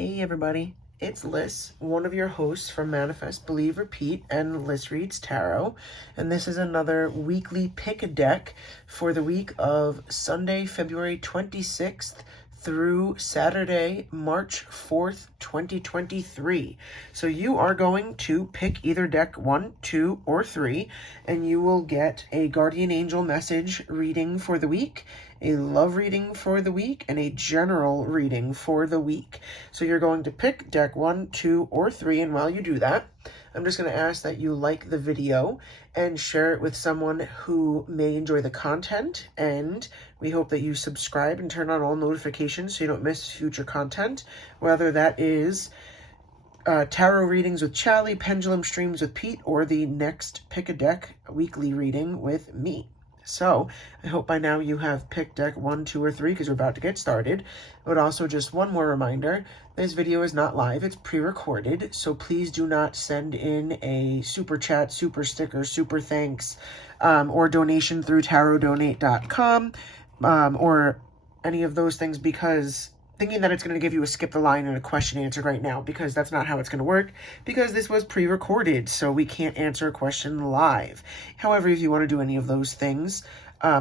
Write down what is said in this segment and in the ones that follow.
Hey everybody, it's Liz, one of your hosts from Manifest, Believe, Repeat, and Liz Reads Tarot, and this is another weekly pick a deck for the week of Sunday, February 26th through Saturday, March 4th, 2023. So you are going to pick either deck 1, 2, or 3, and you will get a guardian angel message reading for the week, a love reading for the week, and a general reading for the week. So you're going to pick deck 1, 2, or 3, and while you do that, I'm just going to ask that you like the video and share it with someone who may enjoy the content, and we hope that you subscribe and turn on all notifications so you don't miss future content, whether that is tarot readings with Charlie, pendulum streams with Pete, or the next pick a deck weekly reading with me. So I hope by now you have picked deck 1, 2, or 3 because we're about to get started. But also just one more reminder, this video is not live, it's pre-recorded, so please do not send in a super chat, super sticker, super thanks, or donation through tarotdonate.com, or any of those things, because thinking that it's going to give you a skip the line and a question answered right now, because that's not how it's going to work, because this was pre-recorded, so we can't answer a question live. However, if you want to do any of those things,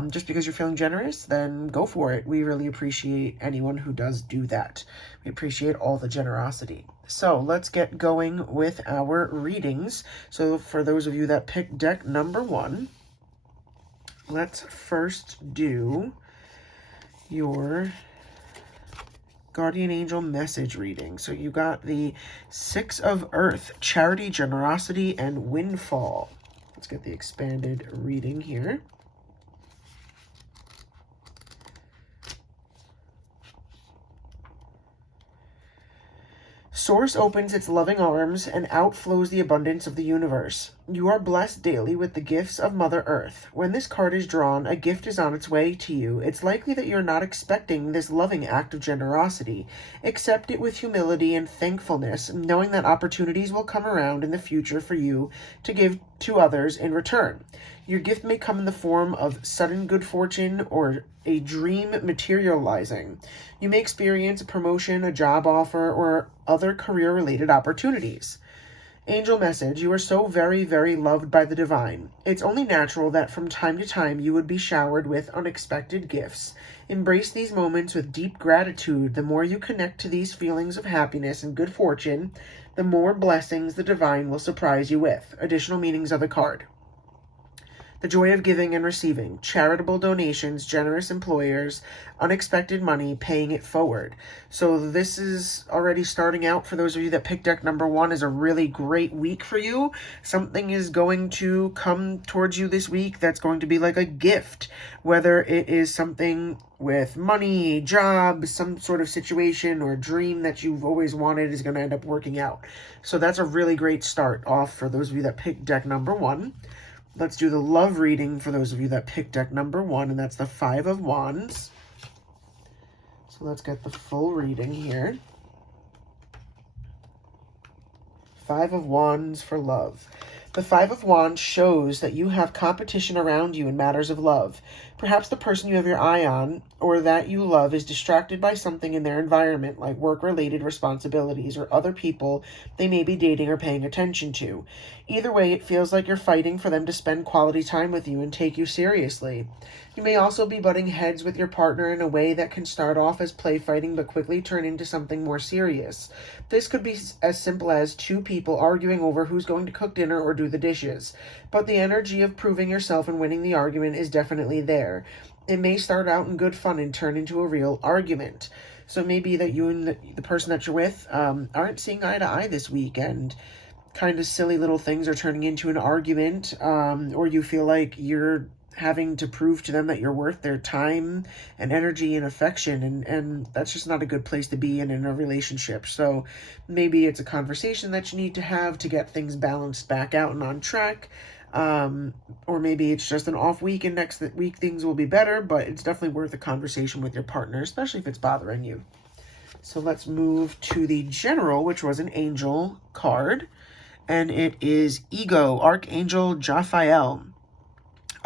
just because you're feeling generous, then go for it. We really appreciate anyone who does do that. We appreciate all the generosity. So let's get going with our readings. So for those of you that picked deck number 1, let's first do your guardian angel message reading. So you got the 6 of Earth, charity, generosity, and windfall. Let's get the expanded reading here. Source opens its loving arms, and out flows the abundance of the universe. You are blessed daily with the gifts of Mother Earth. When this card is drawn, a gift is on its way to you. It's likely that you're not expecting this loving act of generosity. Accept it with humility and thankfulness, knowing that opportunities will come around in the future for you to give to others in return. Your gift may come in the form of sudden good fortune or a dream materializing. You may experience a promotion, a job offer, or other career-related opportunities. Angel message, you are so very, very loved by the divine. It's only natural that from time to time you would be showered with unexpected gifts. Embrace these moments with deep gratitude. The more you connect to these feelings of happiness and good fortune, the more blessings the divine will surprise you with. Additional meanings of the card. The joy of giving and receiving, charitable donations, generous employers, unexpected money, paying it forward. So this is already starting out for those of you that picked deck number 1 is a really great week for you. Something is going to come towards you this week that's going to be like a gift, whether it is something with money, job, some sort of situation or dream that you've always wanted is going to end up working out. So that's a really great start off for those of you that picked deck number 1. Let's do the love reading for those of you that picked deck number 1, and that's the 5 of Wands. So let's get the full reading here. 5 of Wands for love. The 5 of Wands shows that you have competition around you in matters of love. Perhaps the person you have your eye on or that you love is distracted by something in their environment, like work-related responsibilities or other people they may be dating or paying attention to. Either way, it feels like you're fighting for them to spend quality time with you and take you seriously. You may also be butting heads with your partner in a way that can start off as play fighting but quickly turn into something more serious. This could be as simple as 2 people arguing over who's going to cook dinner or do the dishes. But the energy of proving yourself and winning the argument is definitely there. It may start out in good fun and turn into a real argument. So it may be that you and the person that you're with aren't seeing eye to eye this week, and kind of silly little things are turning into an argument, or you feel like you're having to prove to them that you're worth their time and energy and affection, and that's just not a good place to be in a relationship. So maybe it's a conversation that you need to have to get things balanced back out and on track, or maybe it's just an off week and next week things will be better, but it's definitely worth a conversation with your partner, especially if it's bothering you. So let's move to the general, which was an angel card, and it is Ego, Archangel Jophiel.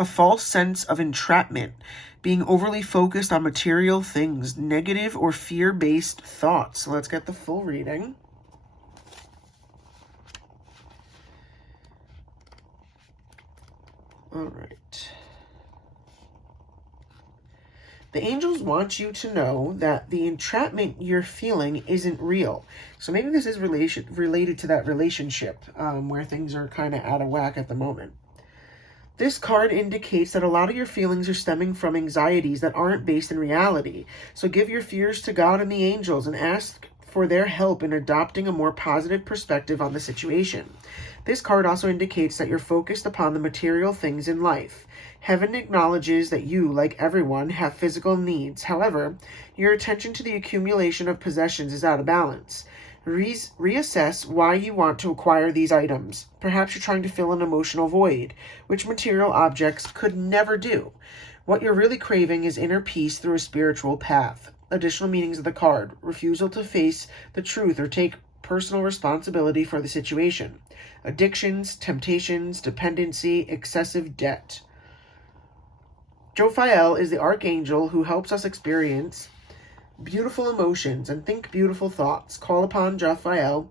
a false sense of entrapment, being overly focused on material things, negative or fear-based thoughts. So let's get the full reading. All right. The angels want you to know that the entrapment you're feeling isn't real. So maybe this is related to that relationship where things are kind of out of whack at the moment. This card indicates that a lot of your feelings are stemming from anxieties that aren't based in reality. So give your fears to God and the angels and ask for their help in adopting a more positive perspective on the situation. This card also indicates that you're focused upon the material things in life. Heaven acknowledges that you, like everyone, have physical needs. However, your attention to the accumulation of possessions is out of balance. Reassess why you want to acquire these items. Perhaps you're trying to fill an emotional void, which material objects could never do. What you're really craving is inner peace through a spiritual path. Additional meanings of the card: refusal to face the truth or take personal responsibility for the situation. Addictions, temptations, dependency, excessive debt. Jophiel is the archangel who helps us experience beautiful emotions and think beautiful thoughts. Call upon Jophiel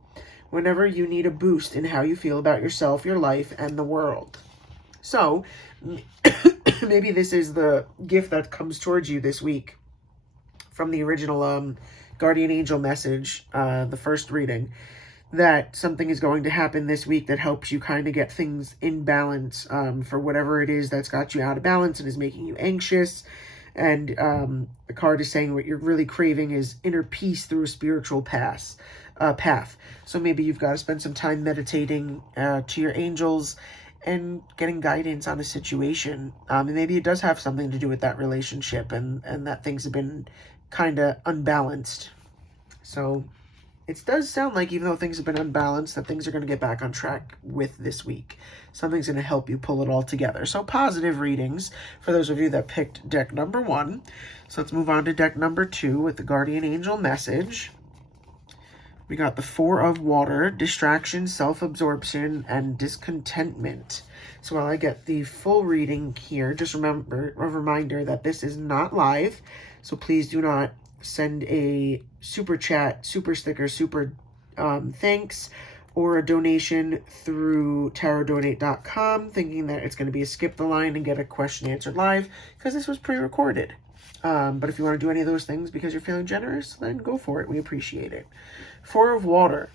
whenever you need a boost in how you feel about yourself, your life, and the world. So, maybe this is the gift that comes towards you this week from the original Guardian Angel message, the first reading, that something is going to happen this week that helps you kind of get things in balance for whatever it is that's got you out of balance and is making you anxious. And the card is saying what you're really craving is inner peace through a spiritual path. So maybe you've got to spend some time meditating to your angels and getting guidance on a situation. And maybe it does have something to do with that relationship and that things have been kind of unbalanced. So it does sound like, even though things have been unbalanced, that things are going to get back on track with this week. Something's going to help you pull it all together. So positive readings for those of you that picked deck number 1. So let's move on to deck number 2 with the Guardian Angel message. We got the Four of Water, distraction, self-absorption, and discontentment. So while I get the full reading here, just remember, a reminder that this is not live. So please do not send a super chat, super sticker, super thanks, or a donation through tarotdonate.com thinking that it's going to be a skip the line and get a question answered live, because this was pre-recorded. But if you want to do any of those things because you're feeling generous, then go for it. We appreciate it. Four of Water.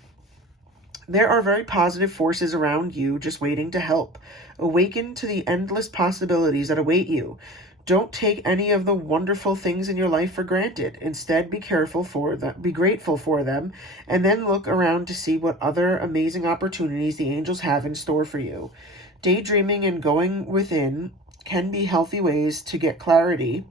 There are very positive forces around you just waiting to help. Awaken to the endless possibilities that await you. Don't take any of the wonderful things in your life for granted. Instead, be grateful for them, and then look around to see what other amazing opportunities the angels have in store for you. Daydreaming and going within can be healthy ways to get clarity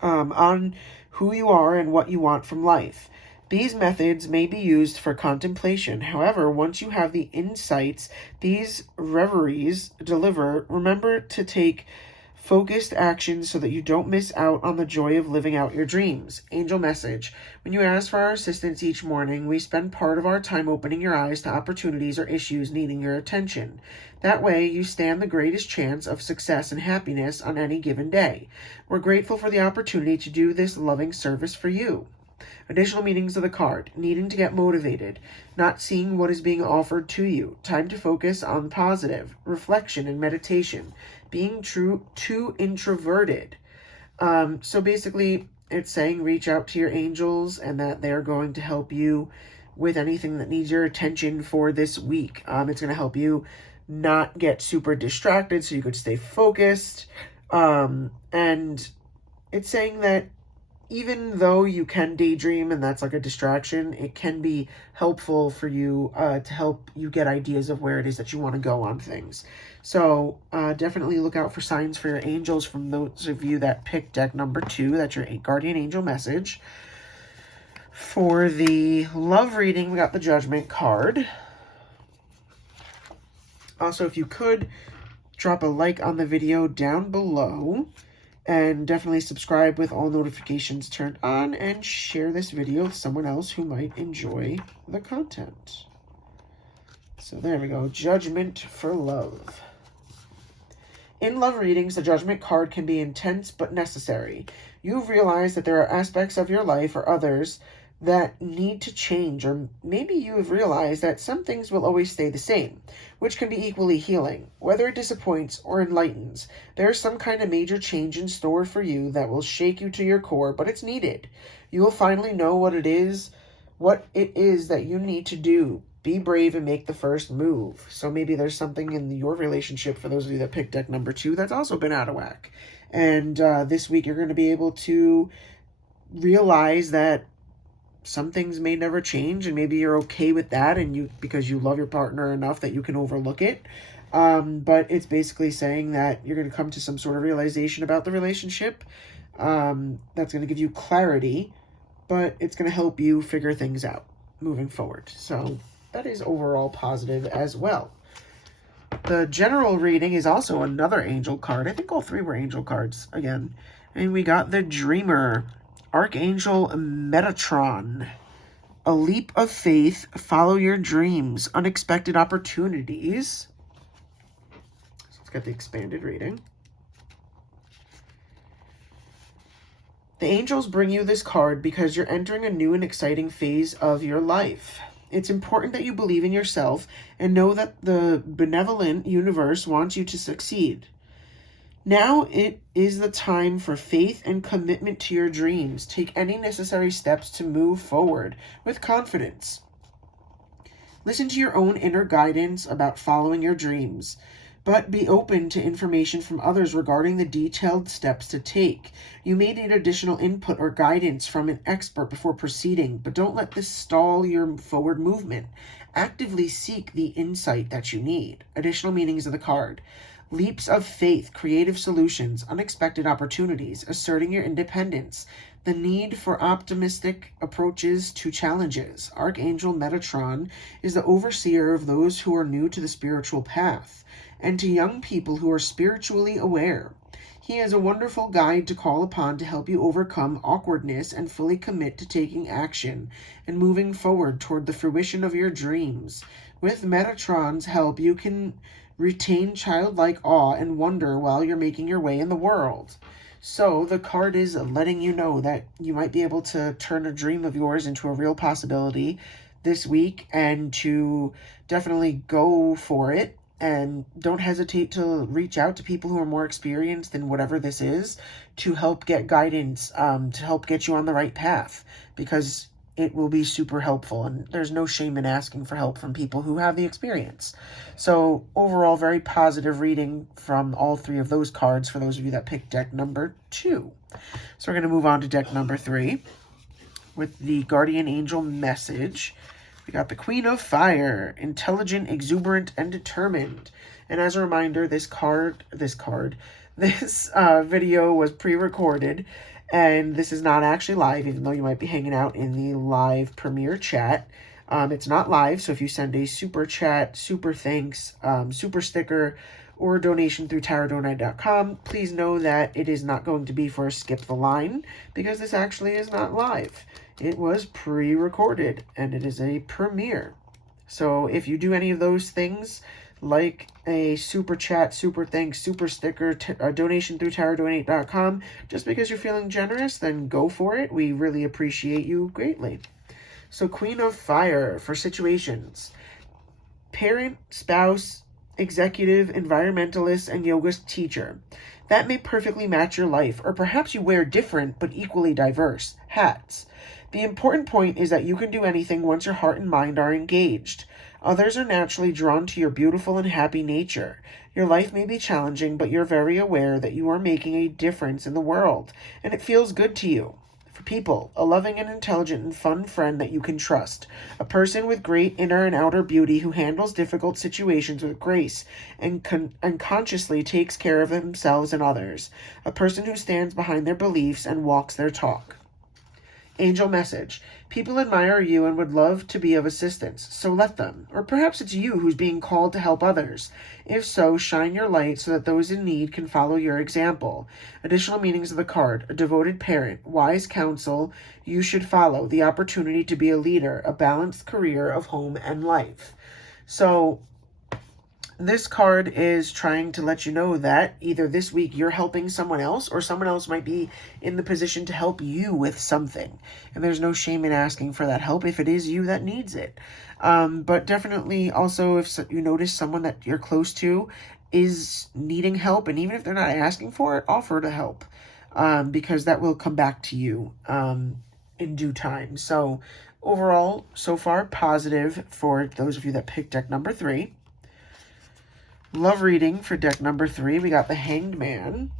on who you are and what you want from life. These methods may be used for contemplation. However, once you have the insights these reveries deliver, remember to take focused action so that you don't miss out on the joy of living out your dreams. Angel message. When you ask for our assistance each morning, we spend part of our time opening your eyes to opportunities or issues needing your attention. That way, you stand the greatest chance of success and happiness on any given day. We're grateful for the opportunity to do this loving service for you. Additional meanings of the card. Needing to get motivated. Not seeing what is being offered to you. Time to focus on positive. Reflection and meditation. Being too introverted. So basically, it's saying reach out to your angels and that they're going to help you with anything that needs your attention for this week. It's going to help you not get super distracted so you could stay focused. And it's saying that even though you can daydream and that's like a distraction, it can be helpful for you to help you get ideas of where it is that you want to go on things. So definitely look out for signs for your angels from those of you that picked deck number 2. That's your Guardian Angel message. For the love reading, we got the Judgment card. Also, if you could, drop a like on the video down below. And definitely subscribe with all notifications turned on, and share this video with someone else who might enjoy the content. So there we go. Judgment for love. In love readings, the Judgment card can be intense but necessary. You've realized that there are aspects of your life or others that need to change, or maybe you have realized that some things will always stay the same, which can be equally healing. Whether it disappoints or enlightens, there is some kind of major change in store for you that will shake you to your core, but it's needed. You will finally know what it is that you need to do. Be brave and make the first move. So maybe there's something in your relationship, for those of you that picked deck number 2, that's also been out of whack. And this week you're going to be able to realize that some things may never change, and maybe you're okay with that, and because you love your partner enough that you can overlook it. But it's basically saying that you're going to come to some sort of realization about the relationship that's going to give you clarity, but it's going to help you figure things out moving forward. So that is overall positive as well. The general reading is also another angel card. I think all 3 were angel cards again. And we got the Dreamer, Archangel Metatron. A leap of faith, follow your dreams, unexpected opportunities. So let's get the expanded reading. The angels bring you this card because you're entering a new and exciting phase of your life. It's important that you believe in yourself and know that the benevolent universe wants you to succeed. Now it is the time for faith and commitment to your dreams. Take any necessary steps to move forward with confidence. Listen to your own inner guidance about following your dreams, but be open to information from others regarding the detailed steps to take. You may need additional input or guidance from an expert before proceeding, but don't let this stall your forward movement. Actively seek the insight that you need. Additional meanings of the card. Leaps of faith, creative solutions, unexpected opportunities, asserting your independence, the need for optimistic approaches to challenges. Archangel Metatron is the overseer of those who are new to the spiritual path, and to young people who are spiritually aware. He is a wonderful guide to call upon to help you overcome awkwardness and fully commit to taking action and moving forward toward the fruition of your dreams. With Metatron's help, you can retain childlike awe and wonder while you're making your way in the world. So the card is letting you know that you might be able to turn a dream of yours into a real possibility this week, and to definitely go for it. And don't hesitate to reach out to people who are more experienced in whatever this is to help get guidance, to help get you on the right path, because it will be super helpful. And there's no shame in asking for help from people who have the experience. So overall, very positive reading from all 3 of those cards for those of you that picked deck number 2. So we're going to move on to deck number 3 with the Guardian Angel message. We got the Queen of Fire, intelligent, exuberant, and determined. And as a reminder, this video was pre-recorded, and this is not actually live, even though you might be hanging out in the live premiere chat. It's not live, so if you send a super chat, super thanks, super sticker, or donation through tarotdonate.com, please know that it is not going to be for a skip the line, because this actually is not live. It was pre-recorded, and it is a premiere. So if you do any of those things, like a super chat, super thanks, super sticker, donation through tarotdonate.com, just because you're feeling generous, then go for it. We really appreciate you greatly. So Queen of Fire for situations. Parent, spouse, executive, environmentalist, and yoga teacher. That may perfectly match your life, or perhaps you wear different but equally diverse hats. The important point is that you can do anything once your heart and mind are engaged. Others are naturally drawn to your beautiful and happy nature. Your life may be challenging, but you're very aware that you are making a difference in the world, and it feels good to you. For people, a loving and intelligent and fun friend that you can trust. A person with great inner and outer beauty who handles difficult situations with grace and consciously takes care of themselves and others. A person who stands behind their beliefs and walks their talk. Angel message. People admire you and would love to be of assistance, so let them. Or perhaps it's you who's being called to help others. If so, shine your light so that those in need can follow your example. Additional meanings of the card. A devoted parent, wise counsel you should follow, the opportunity to be a leader, a balanced career of home and life. So this card is trying to let you know that either this week you're helping someone else or someone else might be in the position to help you with something. And there's no shame in asking for that help if it is you that needs it. But definitely also if you notice someone that you're close to is needing help, and even if they're not asking for it, offer to help, because that will come back to you in due time. So overall, so far, positive for those of you that picked deck number 3. Love reading for deck number 3. We got the Hanged Man.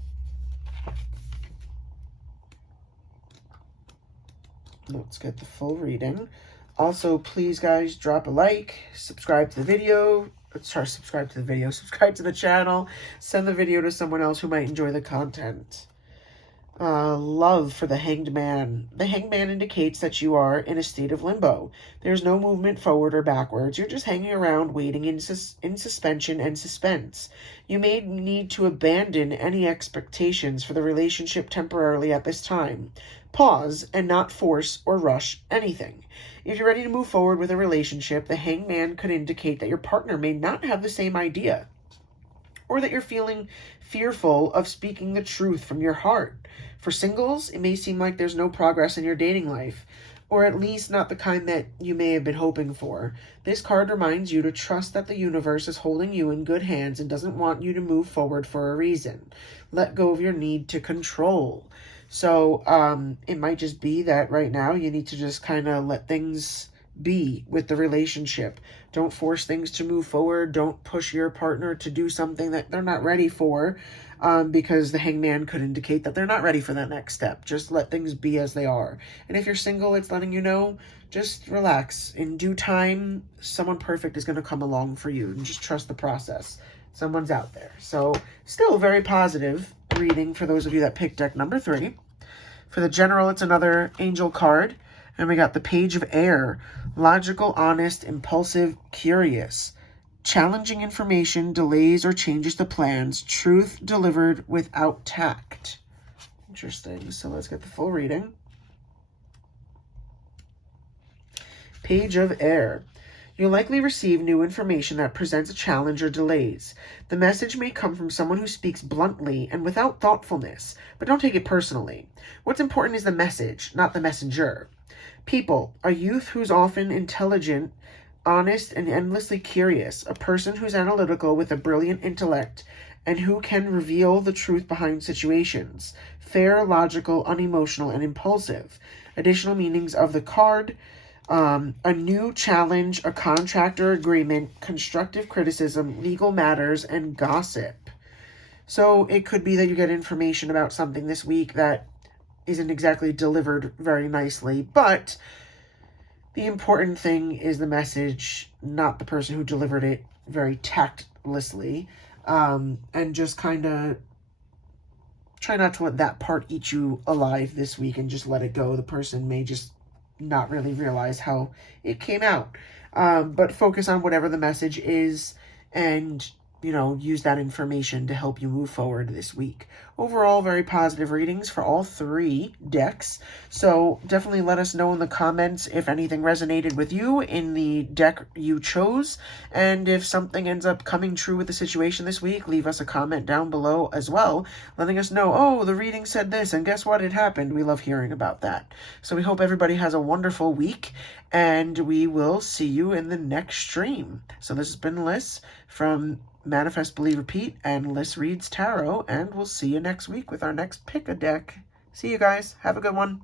Let's get the full reading. Also, please, guys, drop a like, subscribe to the video. Subscribe to the channel. Send the video to someone else who might enjoy the content. Love for the Hanged Man. The Hanged Man indicates that you are in a state of limbo. There's no movement forward or backwards. You're just hanging around waiting in suspension and suspense. You may need to abandon any expectations for the relationship temporarily at this time. Pause and not force or rush anything. If you're ready to move forward with a relationship, the Hanged Man could indicate that your partner may not have the same idea, or that you're feeling fearful of speaking the truth from your heart. For singles, it may seem like there's no progress in your dating life, or at least not the kind that you may have been hoping for. This card reminds you to trust that the universe is holding you in good hands and doesn't want you to move forward for a reason. Let go of your need to control. So it might just be that right now you need to just kind of let things be with the relationship. Don't force things to move forward. Don't push your partner to do something that they're not ready for, because the Hanged Man could indicate that they're not ready for that next step. Just let things be as they are. And if you're single, it's letting you know, just relax. In due time, someone perfect is going to come along for you, and just trust the process. Someone's out there. So still very positive reading for those of you that picked deck number 3. For the general, it's another angel card. And we got the Page of Air. Logical, honest, impulsive, curious. Challenging information, delays or changes to plans. Truth delivered without tact. Interesting. So let's get the full reading. Page of Air. You'll likely receive new information that presents a challenge or delays. The message may come from someone who speaks bluntly and without thoughtfulness, but don't take it personally. What's important is the message, not the messenger. People, a youth who's often intelligent, honest, and endlessly curious, a person who's analytical with a brilliant intellect, and who can reveal the truth behind situations. Fair, logical, unemotional, and impulsive. Additional meanings of the card: a new challenge, a contract or agreement, constructive criticism, legal matters, and gossip. So it could be that you get information about something this week that isn't exactly delivered very nicely, but the important thing is the message, not the person who delivered it very tactlessly. And just kind of try not to let that part eat you alive this week and just let it go. The person may just not really realize how it came out. But focus on whatever the message is and, use that information to help you move forward this week. Overall, very positive readings for all 3 decks. So definitely let us know in the comments if anything resonated with you in the deck you chose. And if something ends up coming true with the situation this week, leave us a comment down below as well, letting us know, oh, the reading said this, and guess what? It happened. We love hearing about that. So we hope everybody has a wonderful week, and we will see you in the next stream. So this has been Liz from Manifest, Believe, Repeat, and Liz Reads Tarot, and we'll see you next week with our next pick a deck. See you guys. Have a good one.